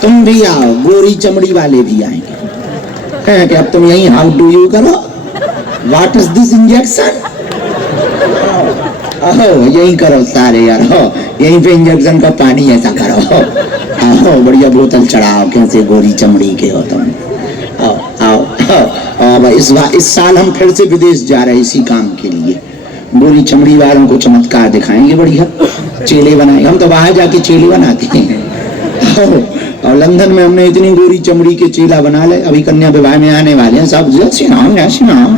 तुम भी आओ, गोरी चमड़ी वाले भी आएंगे। कि अब तुम यही हाउ डू यू करो, व्हाट इज दिस इंजेक्शन, यही करो सारे यार, हो यहीं पे इंजेक्शन का पानी ऐसा करो, आओ बढ़िया बोतल चढ़ाओ, कैसे गोरी चमड़ी के हो तुम, आओ आओ। इस साल हम फिर से विदेश जा रहे हैं इसी काम के लिए, गोरी चमड़ी वालों को चमत्कार दिखाएंगे, बढ़िया चेले बनाएंगे। हम तो बाहर जाके चेले बनाते हैं। और लंदन में हमने इतनी गोरी चमड़ी के चेला बना ले, अभी कन्या विवाह में आने वाले हैं सब, जय श्री राम जय श्री राम।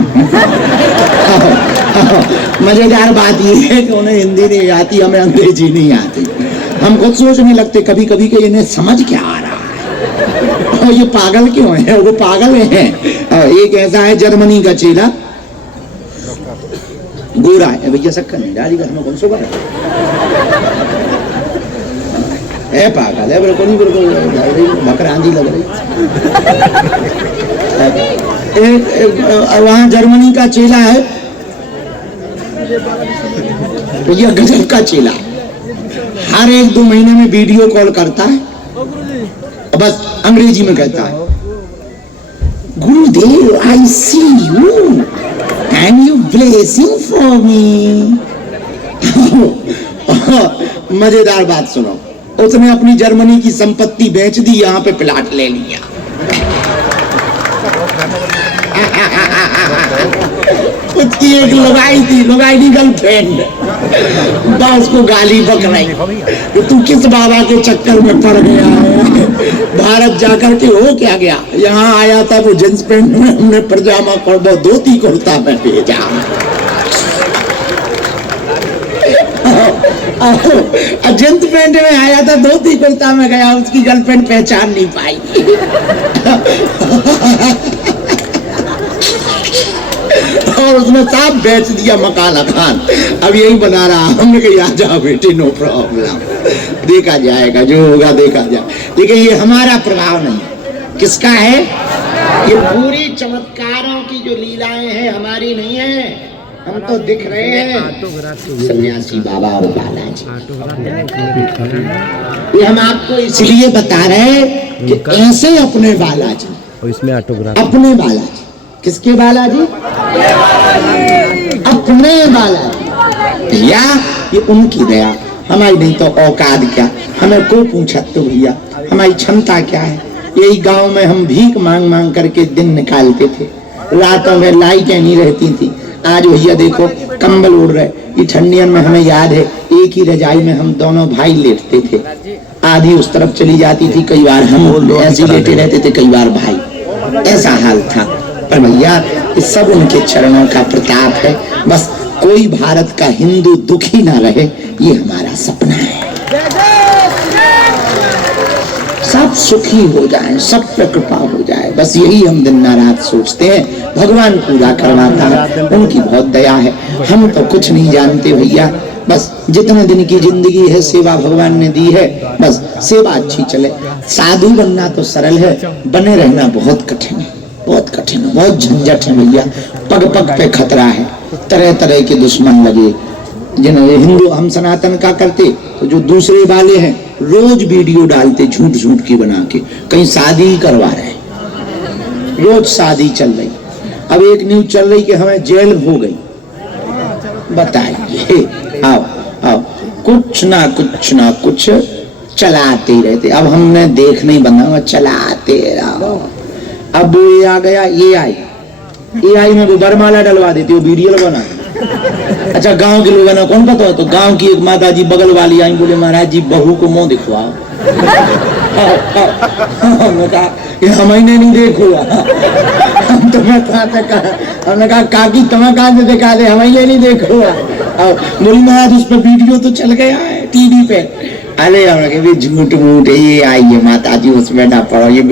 मजेदार बात यह है कि उन्हें हिंदी नहीं आती, हमें अंग्रेजी नहीं आती। हम खुद सोचने लगते कभी कभी कि इन्हें समझ क्या आ रहा है, और ये पागल क्यों है, वो पागल है। एक ऐसा है जर्मनी का चेला, गोरा है भैया, शक्कर नहीं डाली, हमें कौन सो है, पागल है बिल्कुल, बिल्कुल बकरा आंधी लग रही। वहां जर्मनी का चेला है भैया, गजब का चेला, हर 1-2 महीने में वीडियो कॉल करता है, बस अंग्रेजी में कहता है, Gurudev I see you and you blessing for me. मजेदार बात सुनो, उसने अपनी जर्मनी की संपत्ति बेच दी, यहाँ पे प्लाट ले लिया। कुछ ये एक लुगाई थी, लुगाई की गर्लफ्रेंड, बस उसको गाली पकड़ाई कि तू किस बाबा के चक्कर में पड़ गया है, भारत जाकर के हो क्या गया। यहाँ आया था वो जींस पैंट में, हमने पजामा और धोती कुर्ता में भेजा। जींस पैंट में आया था, धोती कुर्ता में गया, उसकी गर्लफ्रेंड पहचान नहीं पाई। और उसने साफ बेच दिया मकान खान, अब यही बना रहा। हमने कहा आ जाओ बेटे, नो प्रॉब्लम, देखा जाएगा जो होगा देखा जाए। लेकिन ये हमारा प्रभाव नहीं है, किसका है? ये पूरी चमत्कारों की जो लीलाएं हैं हमारी नहीं है, हम तो दिख रहे हैं सन्यासी बाबा और बालाजी। ये हम आपको इसलिए बता रहे हैं कि ऐसे अपने बालाजी, और इसमें ऑटोग्राफ, अपने बालाजी, किसके बालाजी? अपने बालाजी, या ये उनकी दया, हमारी नहीं तो औकात क्या, हमें को पूछा तो भैया हमारी क्षमता क्या है। यही गांव में हम भीख मांग मांग करके दिन निकालते थे, रातों में लाइटें नहीं रहती थी। आज भैया देखो कंबल उड़ रहे, ये ठंडियन में हमें याद है एक ही रजाई में हम दोनों भाई लेटते थे, आधी उस तरफ चली जाती थी, कई बार हम ऐसे लेटे रहते थे, कई बार भाई, ऐसा हाल था। पर भैया ये सब उनके चरणों का प्रताप है। बस कोई भारत का हिंदू दुखी ना रहे, ये हमारा सपना है। सब सुखी हो जाएं, सब पे कृपा हो जाए, बस यही हम दिन रात सोचते हैं। भगवान पूरा करवाता है, उनकी बहुत दया है। हम तो कुछ नहीं जानते भैया, बस जितने दिन की जिंदगी है सेवा भगवान ने दी है, बस सेवा अच्छी चले। साधु बनना तो सरल है, बने रहना बहुत कठिन है, बहुत कठिन है, बहुत झंझट है भैया। पग पग पे खतरा है, तरह तरह के दुश्मन लगे। जिन्हें हिंदू हम सनातन का करते तो जो दूसरे वाले हैं रोज वीडियो डालते झूठ झूठ की बना के, कहीं शादी ही करवा रहे, रोज शादी चल रही। अब एक न्यूज चल रही कि हमें जेल हो गई, बताइए। आओ आओ, कुछ ना कुछ चलाते ही रहते। अब हमने देख नहीं बना, चलाते रहो। अब ये आ गया AI में वो बरमाला डलवा देती, वो वीडियो बना। अच्छा गांव के लोगों ने कौन पता हो, तो गांव की एक माता जी बगल वाली आई, बोले महाराज जी बहू को मुंह दिखवाओ। हमने कहा हमने नहीं देखा, हम तुम्हें कहा था, हमने कहा काकी तुम्हें कहा से दिखा दे, हमने नहीं देखा। बोली महाराज उस पर वीडियो तो चल गया है टीवी पे। अरे हमने झूठ मूठ ये आई है माता जी, उसमें ना पड़ो, ये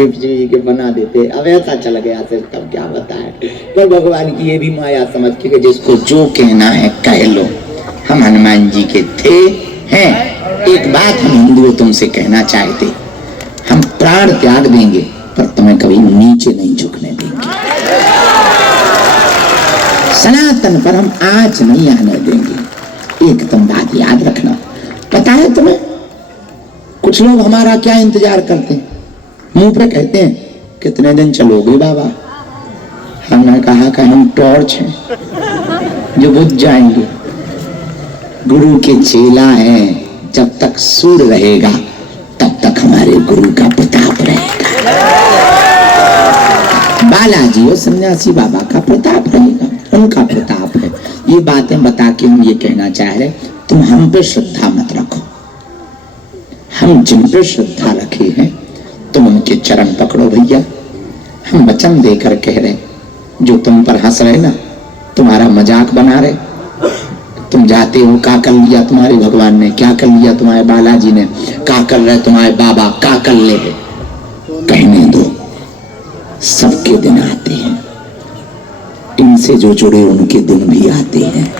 के बना देते। अब ऐसा चल गया तब क्या बताए। पर भगवान की ये भी माया समझ के जिसको जो कहना है कह लो। हम हनुमान जी के थे हैं। एक बात हम हिंदुओं तुमसे कहना चाहते, हम प्राण त्याग देंगे पर तुम्हें कभी नीचे नहीं झुकने देंगे। सनातन पर हम आंच नहीं आने देंगे। एक तुम बात याद रखना। पता है तुम्हें कुछ लोग हमारा क्या इंतजार करते हैं, मुंह पे कहते हैं कितने दिन चलोगे बाबा। हमने कहा कि हम टॉर्च हैं जो बुझ जाएंगे, गुरु के चेला हैं। जब तक सूर्य रहेगा तब तक हमारे गुरु का प्रताप रहेगा। बालाजी और सन्यासी बाबा का प्रताप रहेगा, उनका प्रताप है। ये बातें बता के हम ये कहना चाह रहे, तुम हम पे श्रद्धा मत रखो। हम जिन पे श्रद्धा रखे हैं तुम उनके चरण पकड़ो भैया। हम वचन देकर कह रहे, जो तुम पर हंस रहे ना, तुम्हारा मजाक बना रहे, तुम जाते हो क्या कर लिया तुम्हारे भगवान ने, क्या कर लिया तुम्हारे बालाजी ने, क्या कर रहे तुम्हारे बाबा, क्या कर ले, कहने दो। सबके दिन आते हैं, इनसे जो जुड़े उनके दिन भी आते हैं।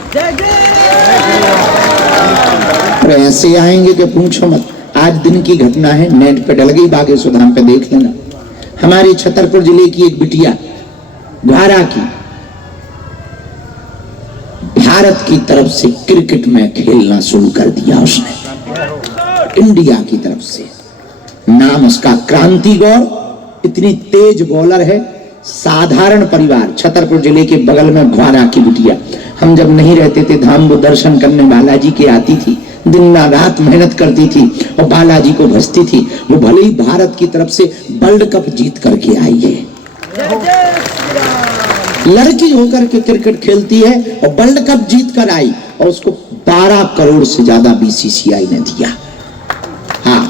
और ऐसे आएंगे कि पूछो मत। आज दिन की घटना है, नेट पे डल गई, बागेश्वर धाम पे देख लेना। हमारी छतरपुर जिले की एक बिटिया ग्वारा की, भारत की तरफ से क्रिकेट में खेलना शुरू कर दिया उसने, इंडिया की तरफ से। नाम उसका क्रांति गौर। इतनी तेज बॉलर है, साधारण परिवार, छतरपुर जिले के बगल में ग्वारा की बिटिया। हम जब नहीं रहते थे धाम, वो दर्शन करने बालाजी के आती थी, दिन रात मेहनत करती थी और बालाजी को भजती थी। वो भले ही भारत की तरफ से वर्ल्ड कप जीत करके आई है, लड़की होकर के क्रिकेट खेलती है और वर्ल्ड कप जीत कर आई और उसको 12 करोड़ से ज्यादा बीसीसीआई ने दिया। हाँ,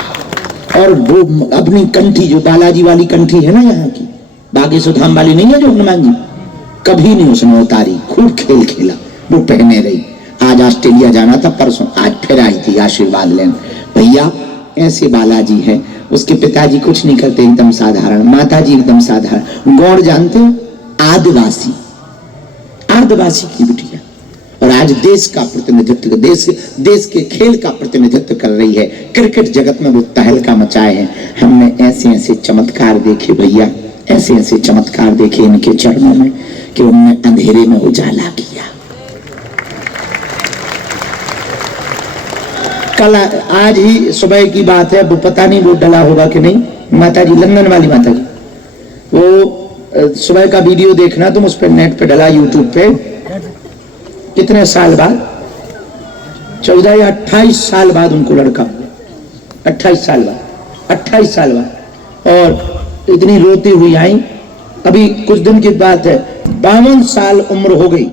और वो अपनी कंठी जो बालाजी वाली कंठी है ना यहाँ की, बागेश्वर धाम वाली नहीं है जो हनुमान जी, कभी नहीं उसने उतारी, खूब खेल खेला, वो पहने रही। आज ऑस्ट्रेलिया जाना था, परसों आज फिर आई थी आशीर्वाद लेने। भैया ऐसे बालाजी है, उसके पिताजी कुछ नहीं करते, एकदम साधारण, माताजी एकदम साधारण। गौड़ जानते हो, आदिवासी, आदिवासी की बिटिया, और आज देश का प्रतिनिधित्व, देश के खेल का प्रतिनिधित्व कर रही है। क्रिकेट जगत में वो तहलका मचाए हैं। हमने ऐसे ऐसे चमत्कार देखे भैया, ऐसे ऐसे चमत्कार देखे इनके चरणों में कि उन्होंने अंधेरे में उजाला किया। कल आज ही सुबह की बात है, वो पता नहीं वो डला होगा कि नहीं, माता जी, लंदन वाली माता जी, वो सुबह का वीडियो देखना तुम, उस पर नेट पे डला, यूट्यूब पे। कितने साल बाद, 14 या 28 साल बाद उनको लड़का, 28 साल बाद, 28 साल बाद, और इतनी रोती हुई आई। अभी कुछ दिन की बात है, 52 साल उम्र हो गई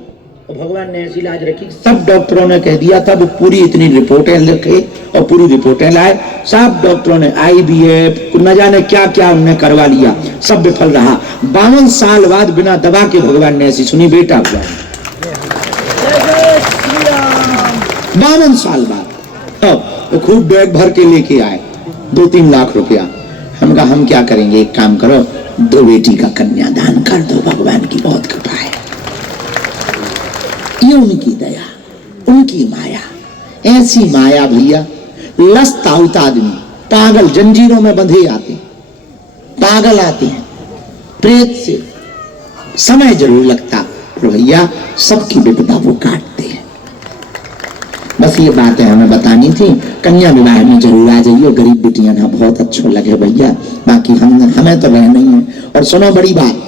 और भगवान ने ऐसी लाज रखी, सब डॉक्टरों ने कह दिया था, वो पूरी इतनी रिपोर्टें लिखे और पूरी रिपोर्टें लाए। सब डॉक्टरों ने IVF न जाने क्या क्या उन्हें करवा लिया, सब विफल रहा। 52 साल बाद बिना दवा के भगवान ने ऐसी सुनी, बेटा हुआ। 52 साल बाद तो खूब बैग भर के लेके आए, 2-3 लाख रुपया। हम कहा हम क्या करेंगे, एक काम करो, 2 बेटी का कन्यादान कर दो, भगवान की बहुत कृपा है। ये उनकी दया, उनकी माया, ऐसी माया भैया। लस्त आउट आदमी, पागल जंजीरों में बंधे आते, पागल आते हैं प्रेत से, समय जरूर लगता पर भैया सबकी विपदा वो काटते हैं। बस ये बातें हमें बतानी थी। कन्या विवाह में जरूर आ जाइए, गरीब बिटियां ना, बहुत अच्छे लगे भैया। बाकी हमें तो रहना ही है। और सुनो बड़ी बात,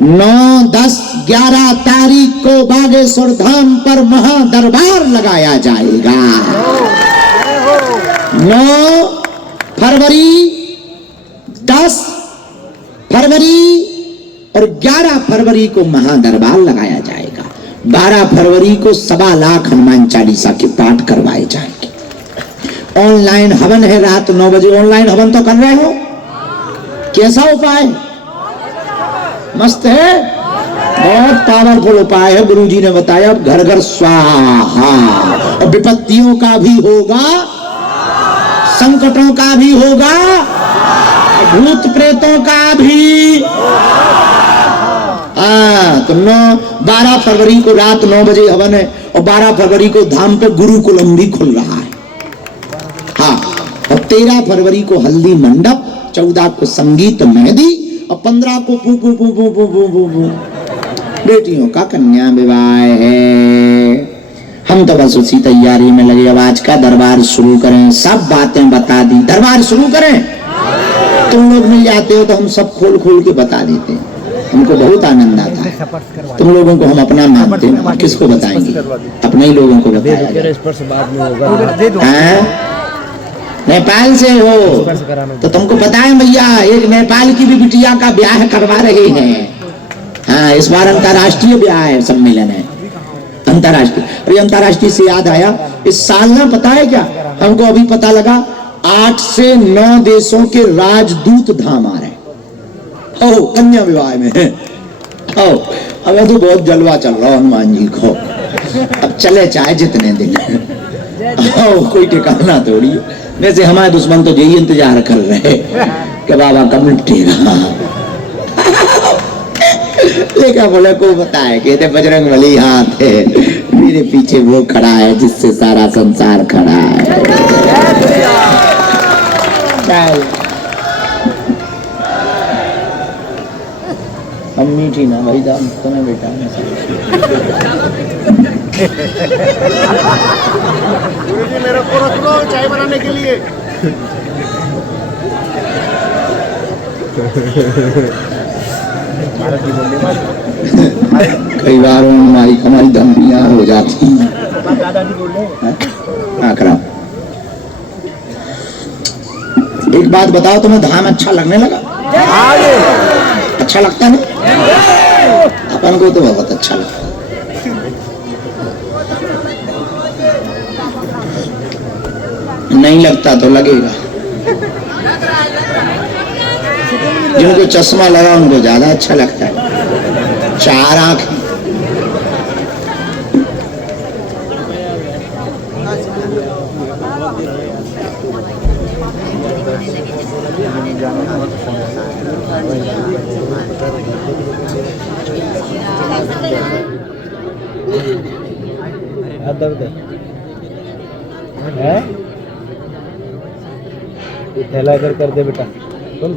9, 10, 11 तारीख को बागेश्वर धाम पर महादरबार लगाया जाएगा। 9 फरवरी, 10 फरवरी और 11 फरवरी को महादरबार लगाया जाएगा। 12 फरवरी को 1.25 लाख हनुमान चालीसा के पाठ करवाए जाएंगे। ऑनलाइन हवन है रात 9 बजे। ऑनलाइन हवन तो कर रहे हो? कैसा उपाय? मस्त है, बहुत पावरफुल उपाय है। गुरुजी ने बताया, घर घर स्वाहा, और विपत्तियों का भी होगा, संकटों का भी होगा, भूत प्रेतों का भी। तो 12 फरवरी को रात 9 बजे हवन है और 12 फरवरी को धाम पे गुरुकुलम भी खुल रहा है। हाँ, और 13 फरवरी को हल्दी मंडप, 14 को संगीत मेहंदी और 15 को पू पू पू पू पू पू पू पू बेटियों का कन्या विवाह है। हम तो बस उसी तैयारी में लगे, अब आज का दरबार शुरू करें। सब बातें बता दी, दरबार शुरू करें। तुम लोग मिल जाते हो तो हम सब खोल खोल के बता देते हैं, हमको बहुत आनंद आता है। तुम लोगों को हम अपना मानते हैं, किसको बताएंगे, अपने ही लोगों को बताया जाए। नेपाल से हो तो तुमको पता है भैया, एक नेपाल की भी बिटिया का ब्याह करवा रहे हैं। हाँ, इस बार अंतर्राष्ट्रीय ब्याह है, सम्मेलन है अंतर्राष्ट्रीय। अरे अंतर्राष्ट्रीय से याद आया, इस साल ना पता है क्या, हमको अभी पता लगा 8 से 9 देशों के राजदूत धाम आ रहे हैं। कन्या विवाह में है। अब तो बहुत जलवा चल रहा हनुमान जी को, अब चले चाहे जितने दिन। कोई ठिकाना थोड़ी। वैसे हमारे दुश्मन तो यही इंतजार कर रहे कि बाबा कब निपटेगा। लेकिन बोले को बताए कहते बजरंग बली हाथ है, मेरे पीछे वो खड़ा है जिससे सारा संसार खड़ा है। हम मीठी ना भाई दाम तुम्हें बेटा मेरे को रख लो चाय बनाने के लिए। कई बार हमारी धमकियां हो जाती हैं। एक बात बताओ, तुम्हें धाम अच्छा लगने लगा? अच्छा लगता है? अपन को तो बहुत अच्छा लगता है। नहीं लगता तो लगेगा। जिनको चश्मा लगा उनको ज्यादा अच्छा लगता है। 4 आंख दर्द है, थैला इधर कर दे बेटा। तुम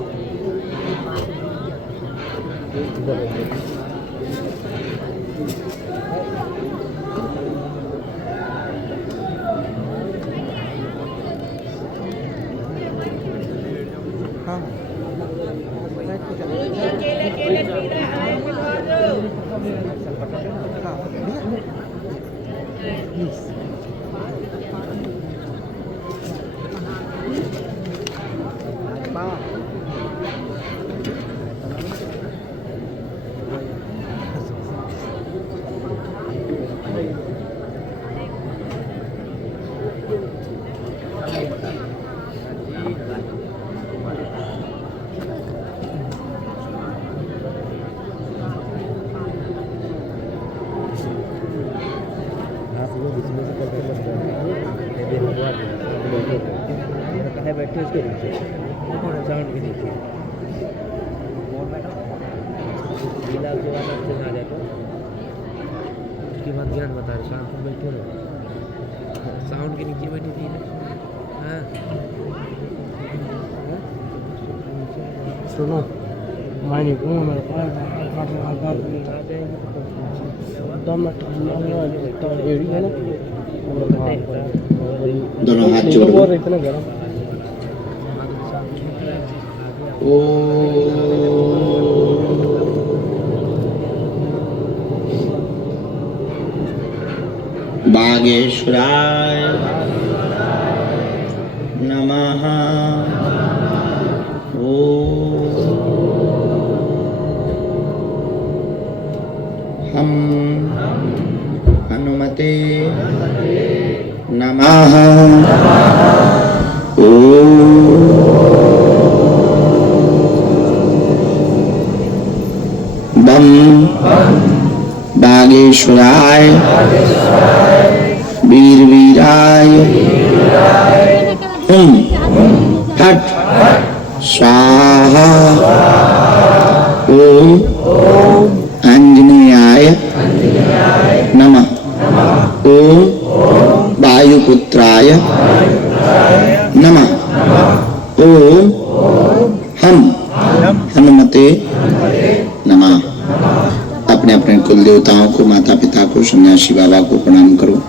कहे बैठे उसके नीचे साउंड के नीचे गीला के बाद अच्छे से आ जाता। उसके बाद ज्ञान बता रहे शाम को बैठे रहो साउंड के नीचे बैठी थी ना। हाँ सुनो मानी को मेरे एरिया ना दोनों हाथ जोड़ लो। इतना गर्म बागेश्वराय नमः। हम हनुमते नमः। बम बागेश्वराय वीर वीराय हुम हट स्वाहा। ओम आंजनेयाय नमः। ओम वायुपुत्राय नमः। ओम हम हनुमते नमः। अपने अपने कुल देवताओं को, माता पिता को, सन्यासी बाबा को प्रणाम करो।